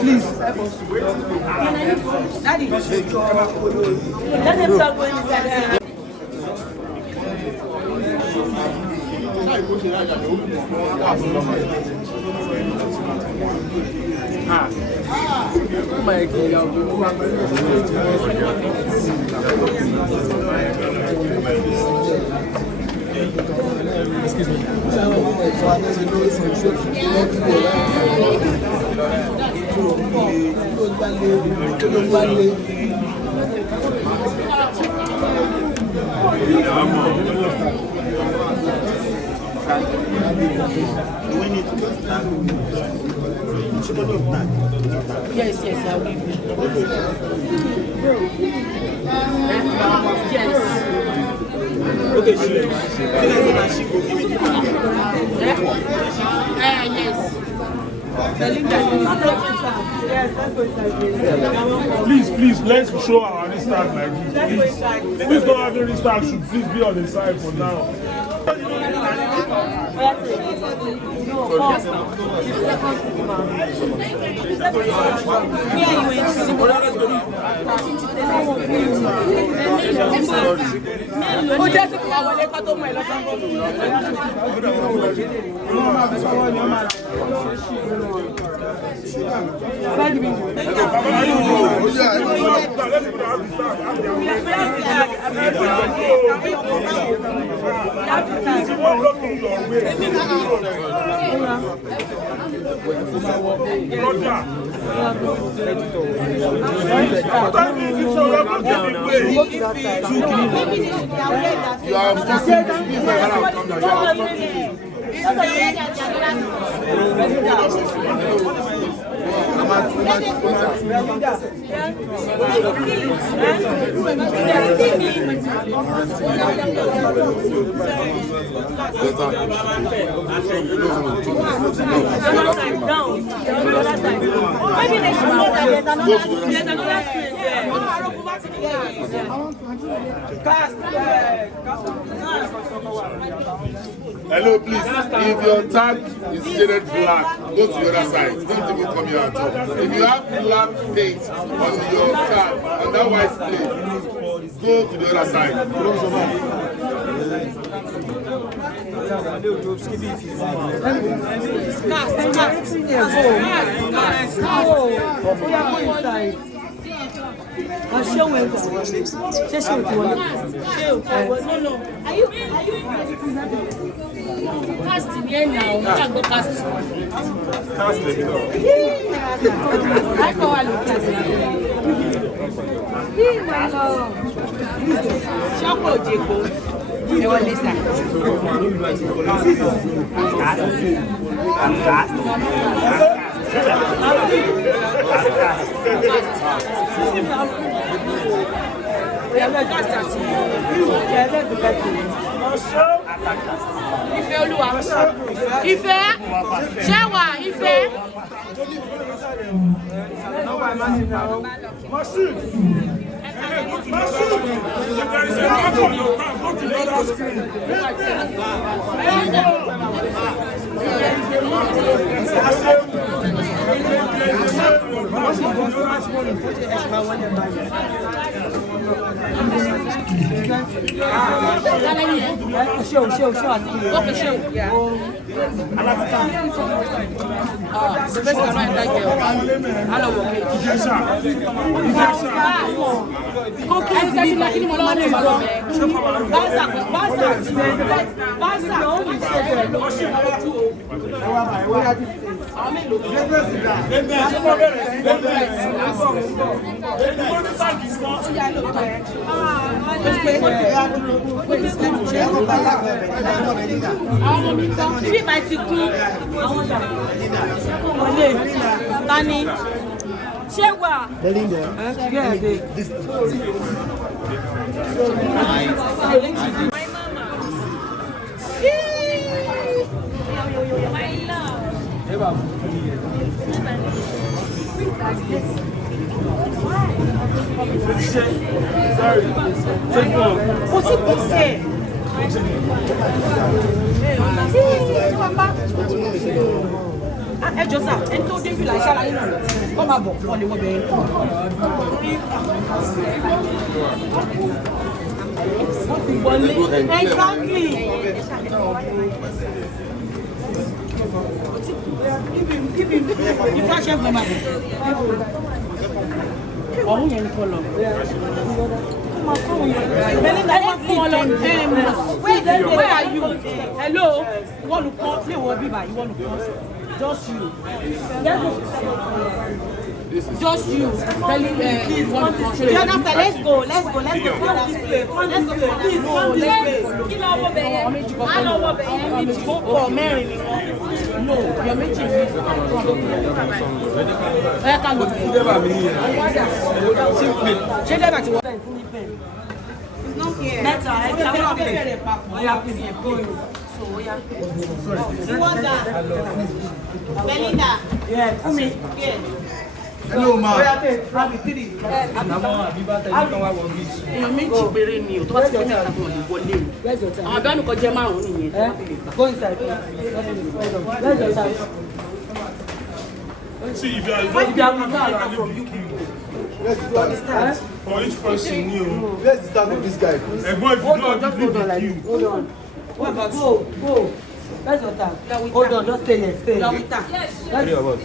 Please help us. Daddy, let them start going inside. Excuse me. Yes, I will. Yes. Okay, she Yes. Please, let's show our restart like this. Please don't have any restart. Should please be on the side for now. Hello, please. If your tag is shaded black, go to the other side. Don't even come here at all. If you have black paint on your tag, on that white plate, go to the other side. Are you casting here now? I go casting. I go look Ife Olúwa. Ife. Shewa. Ife. Where are you? Hello? You want to come? You want to come? Just you. Just you. Please, Jonathan, let's go. Let's go. Let's go. No, you're making me. Where can go? It's not here. You want that? Belinda. Yeah, come in. Yeah. Hello, ma. Go inside. See, if you are from UK, for each person new. Let's start with this guy. Boy, if you don't Hold on. What about go? Where's your tag? Hold on, just stay here. Stay here. Yes.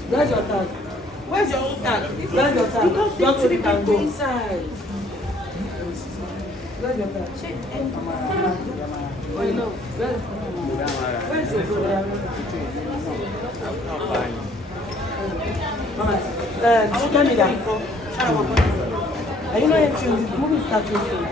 Where's your tag? Where's your own tag? Where's your tag? Just so we can go. Inside. Where's your tag? Oh, no. Where's your brother? Tell me that. Are you not entering? The movie starting soon.